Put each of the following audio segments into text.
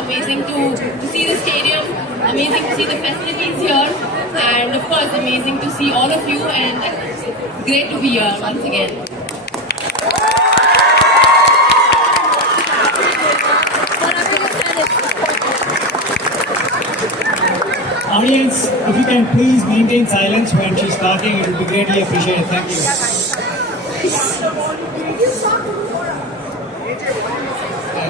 amazing to see the stadium, amazing to see the facilities here, and of course amazing to see all of you, and great to be here once again. Audience, if you can please maintain silence when she's talking, it would be greatly appreciated. Thank you.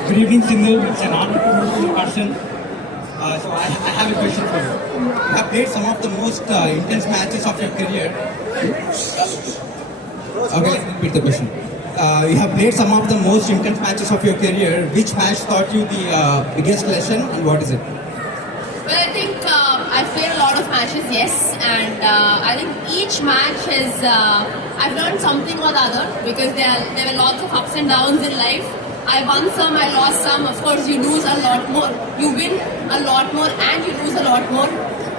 Good evening, Sindhu. It's an honor to meet you in person. So I have a question for you. You have played some of the most intense matches of your career. Okay, let me repeat the question. You have played some of the most intense matches of your career. Which match taught you the biggest lesson, and what is it? Well, I think I've played a lot of matches, yes, and I think each match has, I've learned something or the other, because there were lots of ups and downs in life. I won some, I lost some. Of course, you lose a lot more. You win a lot more and you lose a lot more.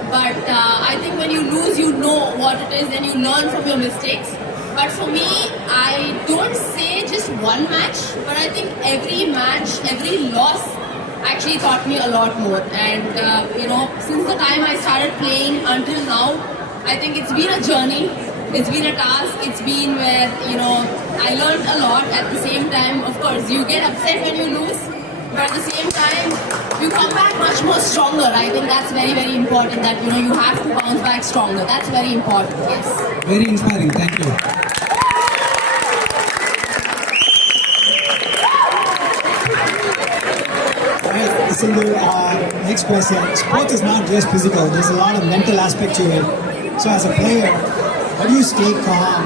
But I think when you lose, you know what it is and you learn from your mistakes. But for me, I don't say just one match, but I think every match, every loss actually taught me a lot more. And since the time I started playing until now, I think it's been a journey. It's been a task. It's been where, I learned a lot. At the same time, of course, you get upset when you lose, but at the same time, you come back much more stronger. I think that's very, very important, that, you have to bounce back stronger. That's very important, yes. Very inspiring. Thank you. Alright, Sindhu, next question. Sport is not just physical. There's a lot of mental aspect to it. So as a player, how do you stay calm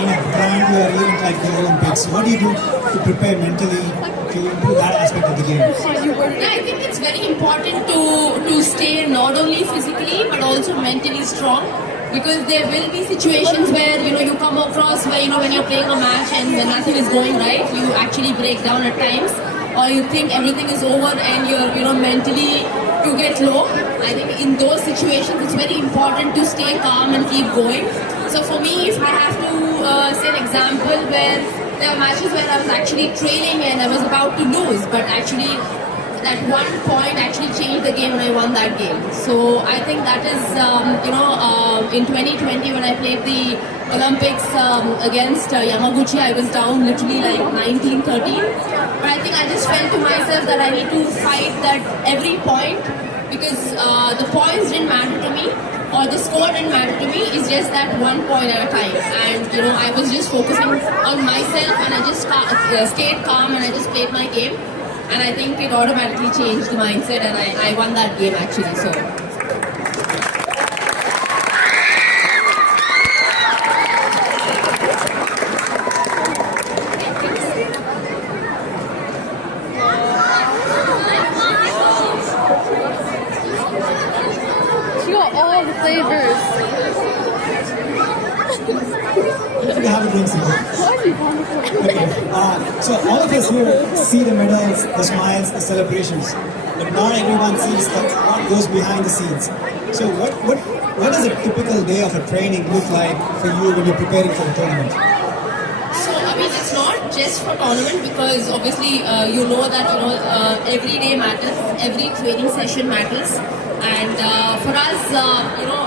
in a brand new event like the Olympics? What do you do to prepare mentally to improve that aspect of the game? Yeah, I think it's very important to stay not only physically but also mentally strong, because there will be situations where you come across where when you're playing a match and when nothing is going right, you actually break down at times, or you think everything is over and you're mentally you get low. I think in those situations it's very important to stay calm and keep going. So for me, if I have to say an example where there are matches where I was actually trailing and I was about to lose, but actually that one point actually changed the game and I won that game. So I think that is, in 2020 when I played the Olympics against Yamaguchi, I was down literally like 19-13. But I think I just felt to myself that I need to fight that every point, because the points didn't matter to me, or the score didn't matter to me. It's just that one point at a time. And I was just focusing on myself, and I just stayed calm and I just played my game. And I think it automatically changed the mindset, and I won that game actually. So. She got all the flavors. We have a drink, Sindhu. Okay. So all of us here see the medals, the smiles, the celebrations, but not everyone sees what goes behind the scenes. So what does a typical day of a training look like for you when you're preparing for the tournament? So I mean, it's not just for tournament, because obviously you know that every day matters, every training session matters, and for us,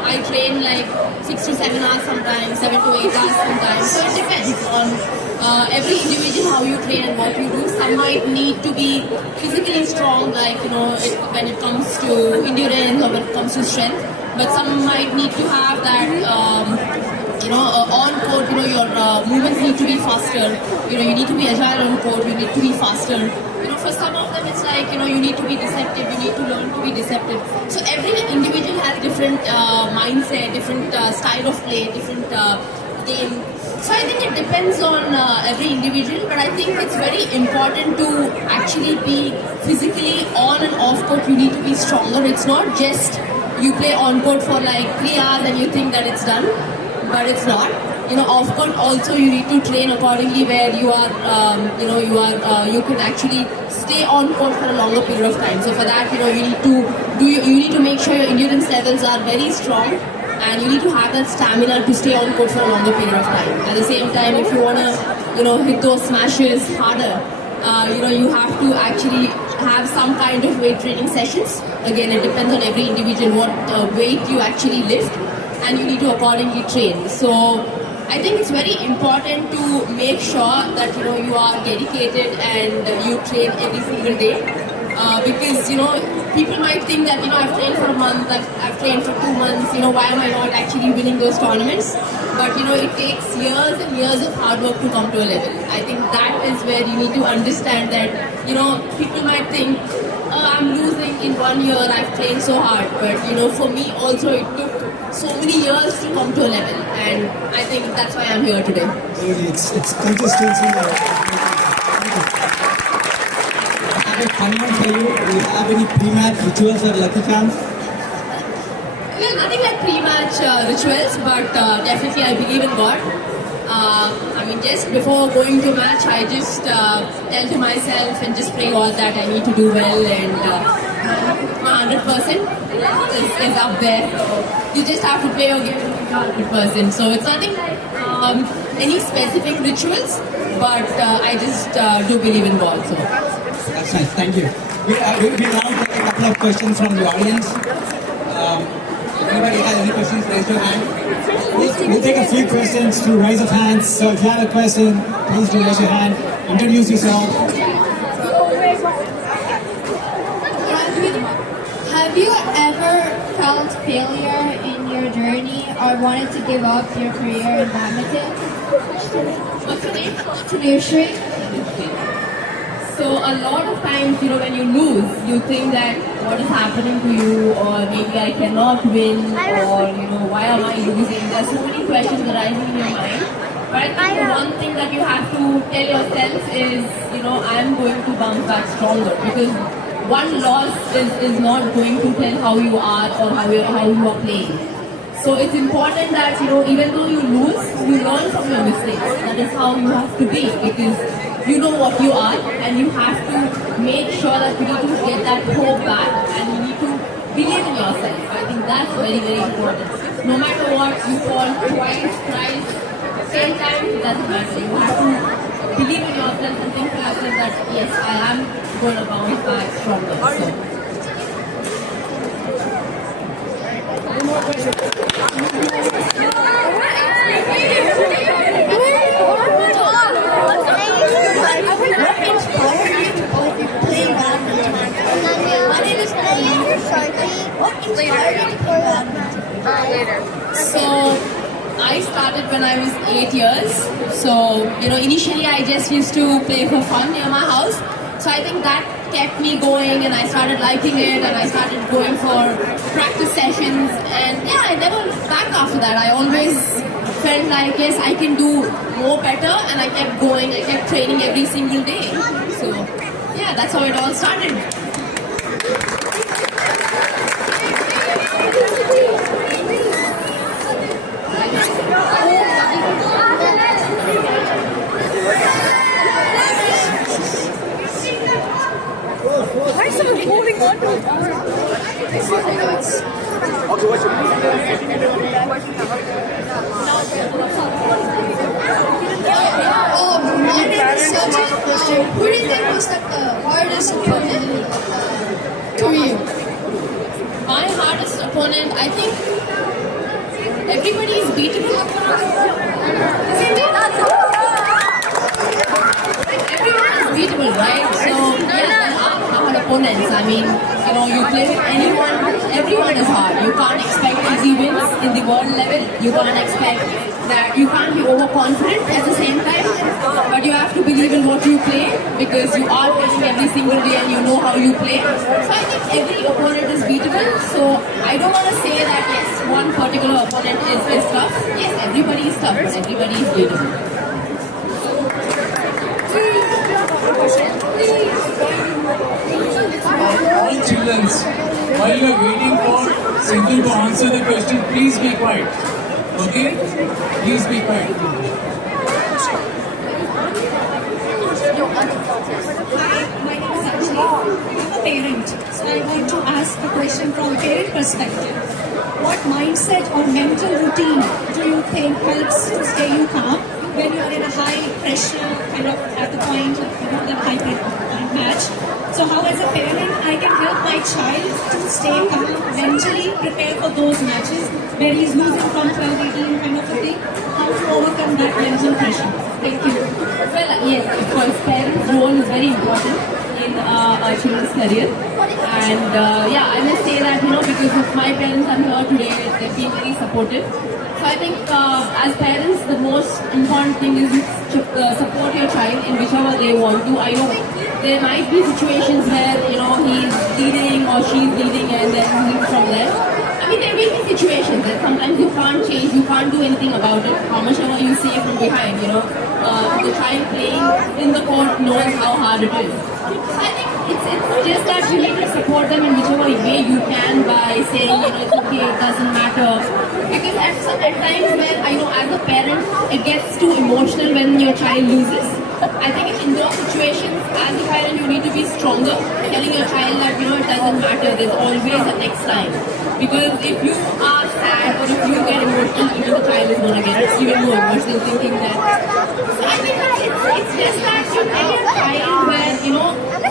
I train like 6 to 7 hours sometimes, 7 to 8 hours sometimes. So it depends on every individual how you train and what you do. Some might need to be physically strong, like when it comes to endurance or when it comes to strength, but some might need to have that. On court, your movements need to be faster. You need to be agile on court. You need to be faster. For some of them, it's like you need to be deceptive. You need to learn to be deceptive. So every individual has different mindset, different style of play, different game. So I think it depends on every individual. But I think it's very important to actually be physically on and off court. You need to be stronger. It's not just you play on court for like 3 hours and you think that it's done. But it's not. Off court also you need to train accordingly, where you are, you can actually stay on court for a longer period of time. So for that, you need to make sure your endurance levels are very strong, and you need to have that stamina to stay on court for a longer period of time. At the same time, if you want to, hit those smashes harder, you have to actually have some kind of weight training sessions. Again, it depends on every individual what weight you actually lift, and you need to accordingly train. So I think it's very important to make sure that you are dedicated and you train every single day, because people might think that I've trained for a month, I've trained for 2 months, why am I not actually winning those tournaments? But it takes years and years of hard work to come to a level. I think that is where you need to understand that people might think, oh, I'm losing in 1 year, I've trained so hard, but for me also it took so many years to come to a level, and I think that's why I'm here today. Really, it's consistency. I have a fun one for you. Do you have any pre-match rituals or lucky charms? Well, nothing like pre-match rituals, but definitely I believe in God. I mean, just before going to match, I just tell to myself and just pray God that I need to do well, and my 100% is up there. You just have to play your game 100%. So it's nothing like any specific rituals, but I just do believe in God. So That's nice. Thank you. We now take a couple of questions from the audience. If anybody has any questions, raise your hand. We'll take a few questions through raise of hands. So if you have a question, please do raise your hand. Introduce yourself. Have you ever felt failure in your journey or wanted to give up your career in badminton? what's your name? Tanushree? So a lot of times, when you lose, you think that what is happening to you, or maybe I cannot win, or why am I losing? There's so many questions arising in your mind. But I think the one thing that you have to tell yourself is, I'm going to bounce back stronger, because one loss is not going to tell how you are or how you are playing. So it's important that even though you lose, you learn from your mistakes. That is how you have to be, because you know what you are, and you have to make sure that you need to get that hope back, and you need to believe in yourself. I think that's very, very important. No matter what, you fall twice, thrice, 10 times, it doesn't matter. You have to believe in yourself and think to yourself that yes, I am going to bounce back stronger. So. One more question. So I started when I was 8 years. So initially I just used to play for fun near my house. So I think that kept me going, and I started liking it, and I started going for practice sessions, and yeah, I never looked back after that. I always felt like yes, I can do more better, and I kept going. I kept training every single day. So yeah, that's how it all started. Why is someone holding on to it? My name is Sajid. Who do you think was the hardest opponent to you? My hardest opponent, I think everybody is beatable. Everyone is beatable, right? So yeah, there are hard opponents. I mean, you play with anyone, everyone is hard. You can't expect easy wins in the world level. You can't expect that you can't be overconfident at the same time, but you have to believe in what you play, because you are playing every single day and you know how you play. So I think every opponent is beatable. So I don't want to say that yes, one particular opponent is tough. Yes, everybody is tough, but everybody is beatable. All children, while you are waiting for Sindhu to answer the question, please be quiet. Okay? Please be quiet. My name is Anjali. I'm a parent, so I want to ask a question from a parent perspective. What mindset or mental routine do you think helps to stay you calm when you're in a high pressure kind of at the point of that high match? So how as a parent I can help my child to stay calm, mentally prepare for those matches where he's losing from 12, 18 kind of a thing, how to overcome that mental pressure. Thank you. Well, yes, of course, parents' role is very important in our children's career. And yeah, I must say that, because of my parents I'm here today, they've been very supportive. So I think as parents, the most important thing is to support your child in whichever they want to. I know there might be situations where, he's leading or she's leading and then lead from there. I mean, there will be situations that sometimes you can't change, you can't do anything about it. How much ever you say from behind, the child playing in the court knows how hard it is. So I think it's just that you need to support them in whichever way you can by saying, it's okay, it doesn't matter. Because at times when, I know as a parent, it gets too emotional when your child loses. I think in those situations, as a parent, you need to be stronger, telling your child that, it doesn't matter, there's always a next time. Because if you are sad or if you get emotional, even the child is going to get even more emotional thinking that. So I think it's just that you tell your child where,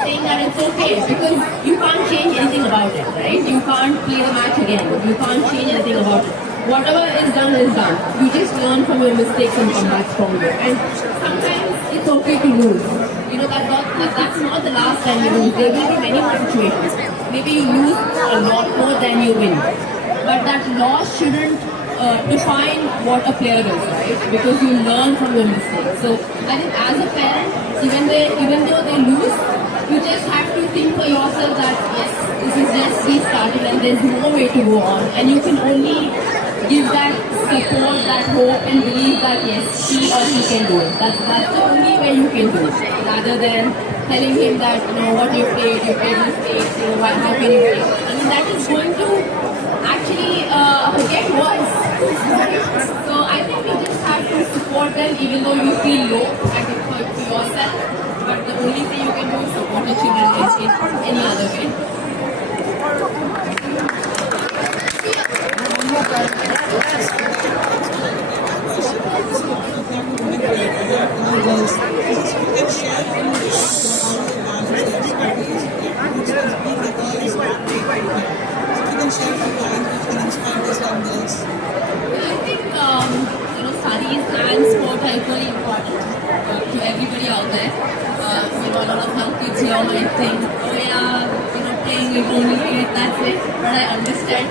saying that it's okay because you can't change anything about it, right? You can't play the match again. You can't change anything about it. Whatever is done is done. You just learn from your mistakes and come back stronger. And sometimes it's okay to lose. That's not the last time you lose. There will be many more situations. Maybe you lose a lot more than you win. But that loss shouldn't define what a player is, right? Because you learn from your mistakes. So I think as a parent, even though they lose, you just have to think for yourself that yes, this is just restarting and there's no way to go on. And you can only give that support, that hope and believe that yes, he or she can do it. That's the only way you can do it. Rather than telling him that, what you played mistakes, how can you play? I mean, that is going to actually get worse. So I think you just have to support them even though you feel low, I think for yourself. But the only thing you can do is support your children in any other way. I think studies and sport are equally important to everybody out there. A lot of young kids here might think, oh yeah, playing it only it, that's it. But I understand,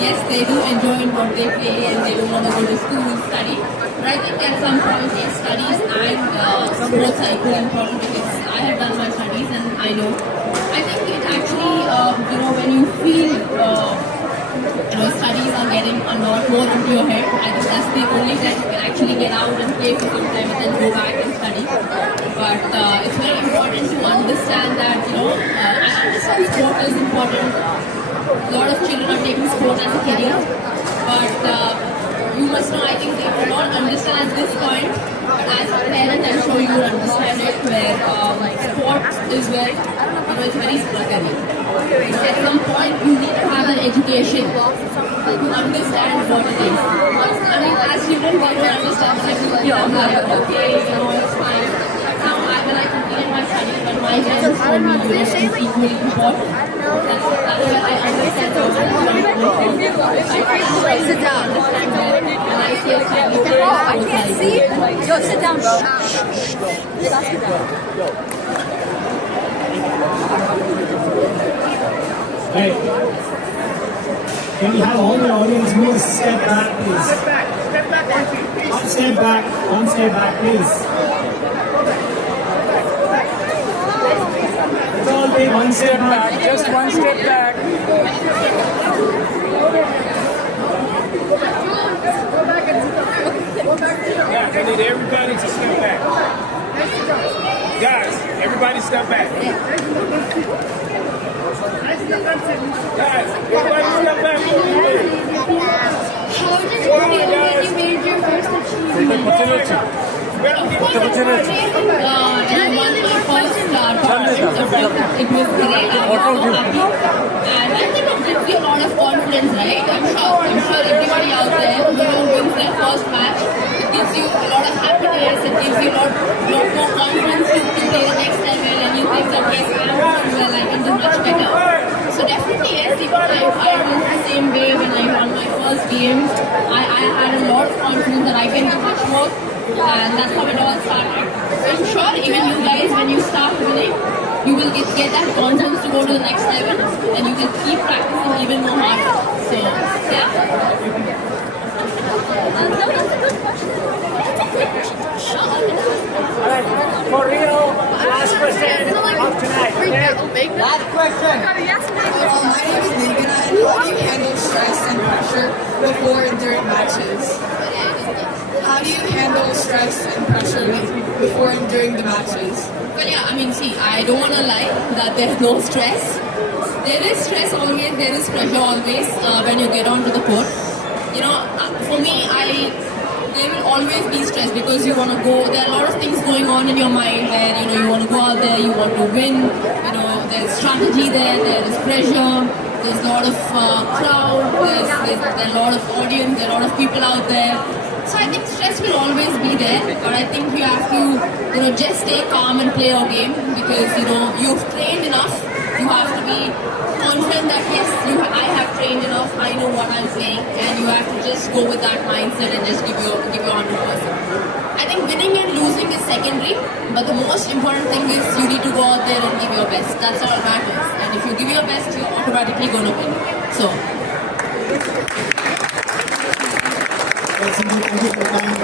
yes, they do enjoy what they play and they don't want to go to school study. But I think at some point, yes, studies and sports are equally important because I have done my studies and I know. I think it actually, when you feel studies are getting a lot more into your head, I think that's the only time you can actually get out and play for some time and then go back and study. But it's very important to understand that, I understand sport is important. A lot of children are taking sport as a career. But you must know, I think they will not understand at this point. But as a parent, I'm sure you will understand it where sport is where, it's very struggling. At some point, you need to have an education to understand what it is. I mean, as children, we don't understand that okay, it's fine. Now, when I completed my studies, but my parents told me, it's equally important. That's where I understand how to sit down. When I say study, I can't see. Yo, sit down, bro. Sit down. Right. Can we have all the audience move step back, please? One step back, please. Let's all take one step back. Just one step back. Yeah, I need everybody to step back. Guys, everybody step back. Guys, everybody step back. How did you feel when you made your first achievement? It was great. I was so happy. And I think it gives you a lot of confidence, right? I'm sure everybody out there who wins their first match, it gives you a lot of happiness, it gives you a lot more confidence to play the next level, and you think that yes, I'm doing well, I can do much better. So definitely yes, even I was the same way when I won my first game. I had a lot of confidence that I can do much more, and that's how it all started. So I'm sure even you guys, when you start winning, you will get that confidence to go to the next level, and you will keep practicing even more harder. So yeah. For real, last question of tonight. Last question. My name is Nagana, and how do you handle stress and pressure before and during matches? How do you handle stress and pressure before and during the matches? Well, yeah, I mean, see, I don't want to lie that there's no stress. There is stress always, there is pressure always when you get onto the court. You know, for me, there will always be stress because you want to go, there are a lot of things going on in your mind where, you know, you want to go out there, you want to win, you know, there's strategy there is pressure, there's a lot of crowd, there's a lot of audience, there are a lot of people out there. So I think stress will always be there, but I think you have to, you know, just stay calm and play your game because, you know, you've trained enough. You have to be confident that yes, I have trained enough. I know what I'm playing, and you have to just go with that mindset and just give your 100%. I think winning and losing is secondary, but the most important thing is you need to go out there and give your best. That's all that matters. And if you give your best, you're automatically going to win. So. Well, Sindhu, thank you for your time.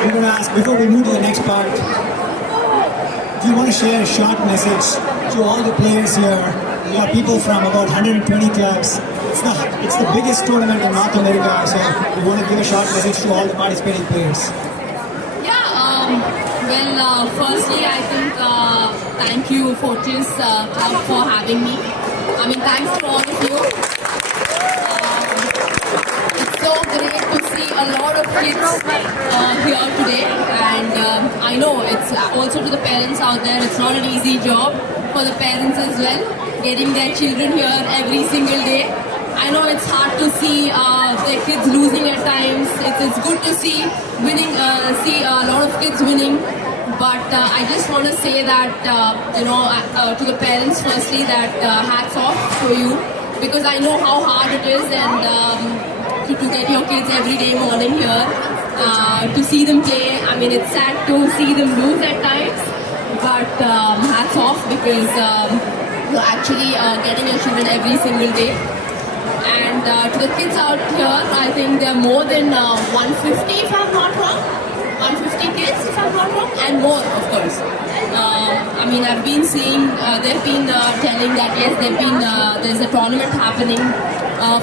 I'm going to ask, before we move to the next part, do you want to share a short message to all the players here? You have people from about 120 clubs. It's the biggest tournament in North America, so we want to give a short message to all the participating players. Yeah, well, firstly, I think thank you, Fortius Club, for having me. I mean, thanks to all of you. It's so great to see a lot of kids here today, and I know it's also to the parents out there, it's not an easy job for the parents as well, getting their children here every single day. I know it's hard to see their kids losing at times. It's good to see winning, see a lot of kids winning. But I just want to say that, you know, to the parents firstly, that hats off to you, because I know how hard it is, and to get your kids every day morning here, to see them play. I mean, it's sad to see them lose at times, but hats off, because you're actually getting your children every single day. And to the kids out here, I think there are more than 150, if I'm not wrong. 150 kids, if I'm not wrong, and more, of course. I mean, I've been seeing, they've been telling that yes, there's a tournament happening.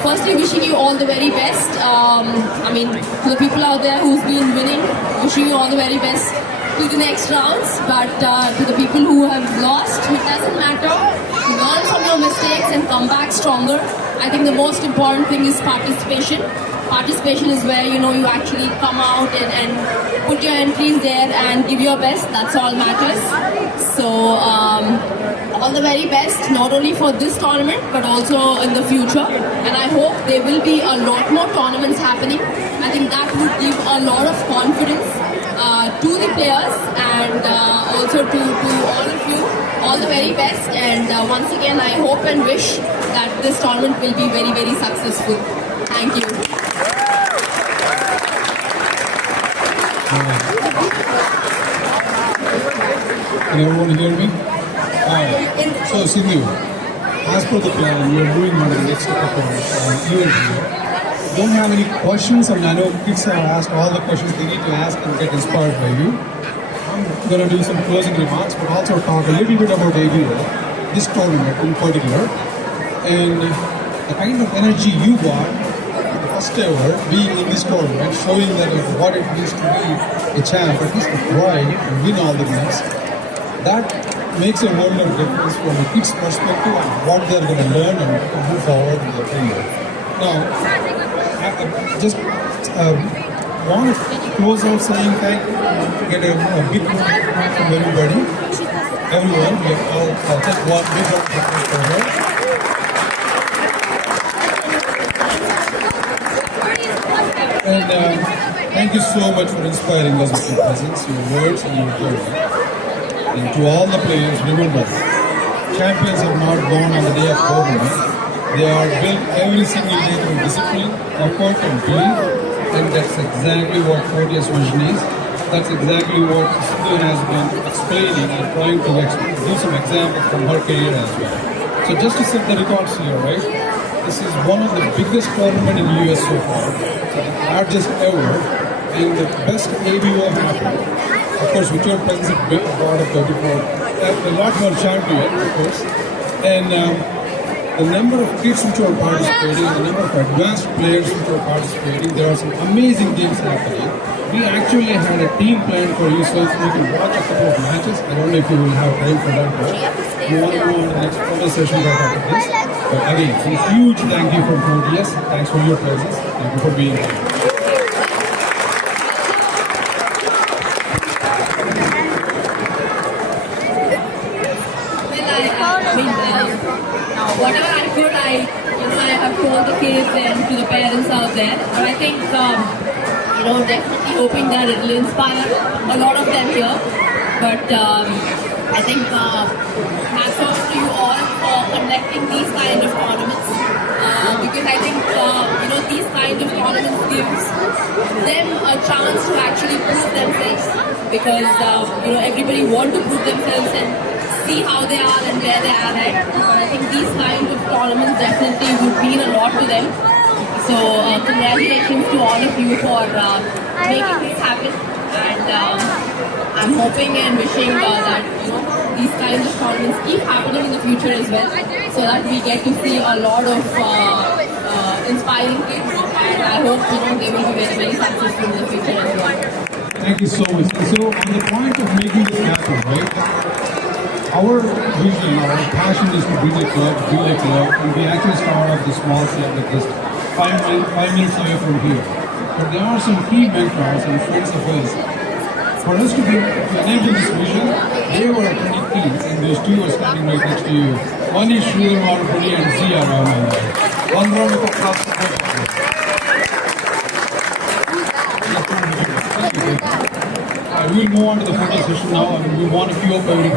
Firstly, wishing you all the very best. I mean, to the people out there who's been winning, wishing you all the very best to the next rounds. But to the people who have lost, it doesn't matter. Learn from your mistakes and come back stronger. I think the most important thing is participation. Participation is where, you know, you actually come out and put your entries there and give your best. That's all matters. So all the very best, not only for this tournament but also in the future. And I hope there will be a lot more tournaments happening. I think that would give a lot of confidence to the players, and also to all of you. All the very best, and once again I hope and wish that this tournament will be very, very successful. Thank you. Can everyone hear me? So Sindhu, as per the plan, we are moving on to the next couple of years here. Don't have any questions, and I know kids have asked all the questions they need to ask and get inspired by you. I'm going to do some closing remarks, but also talk a little bit about ABO, this tournament in particular, and the kind of energy you got first ever being in this tournament, showing that what it means to be a champ, at least to try and win all the games. That makes a world of difference from a kid's perspective and what they're going to learn and move forward in their career. Now, I just want to close out saying thank you, get a big compliment from everybody, everyone. We have all just one big round of applause for her. And thank Thank you so much for inspiring us with your presence, your words, and your journey. And to all the players, remember, champions are not born on the day of tournament. They are built every single day through discipline, effort, and belief. And that's exactly what Fortius vision is. That's exactly what Sindhu has been explaining and trying to do some examples from her career as well. So just to set the records here, right? This is one of the biggest tournament in US so far, largest ever, and the best ABO happened. Of course, with your presence at board of 34, a lot more champion, of course. And the number of kids which are participating, the number of advanced players which are participating, there are some amazing games happening. We actually had a team plan for you, so you can watch a couple of matches. I don't know if you will have time for that, but you want to go on the next photo session right after this. But again, a huge thank you from Fortius. Thanks for your presence. Thank you for being here. Whatever I could, I have told the kids and to the parents out there. But I think, definitely hoping that it will inspire a lot of them here. But I think hats off to you all for conducting these kind of tournaments. Because I think, these kind of tournaments gives them a chance to actually prove themselves. Because, everybody want to prove themselves and see how they are and where they are at. I think these kind of tournaments definitely would mean a lot to them. So congratulations to all of you for making this happen. And I'm hoping and wishing that these kinds of tournaments keep happening in the future as well, so that we get to see a lot of inspiring kids. And I hope they will be very, very successful in the future as well. Thank you so much. So on the point of making this happen, right? Our vision, our passion is to build a club, and we actually start off the small club like this, 5 minutes away from here. But there are some key mentors and friends of us. For us to enable this vision, they were 20 kids, and those two are standing right next to you. One is Sridhar Marupudi and Zia Raman. One round of applause for both of them. We'll move on to the photo session now, and we want a few of everything.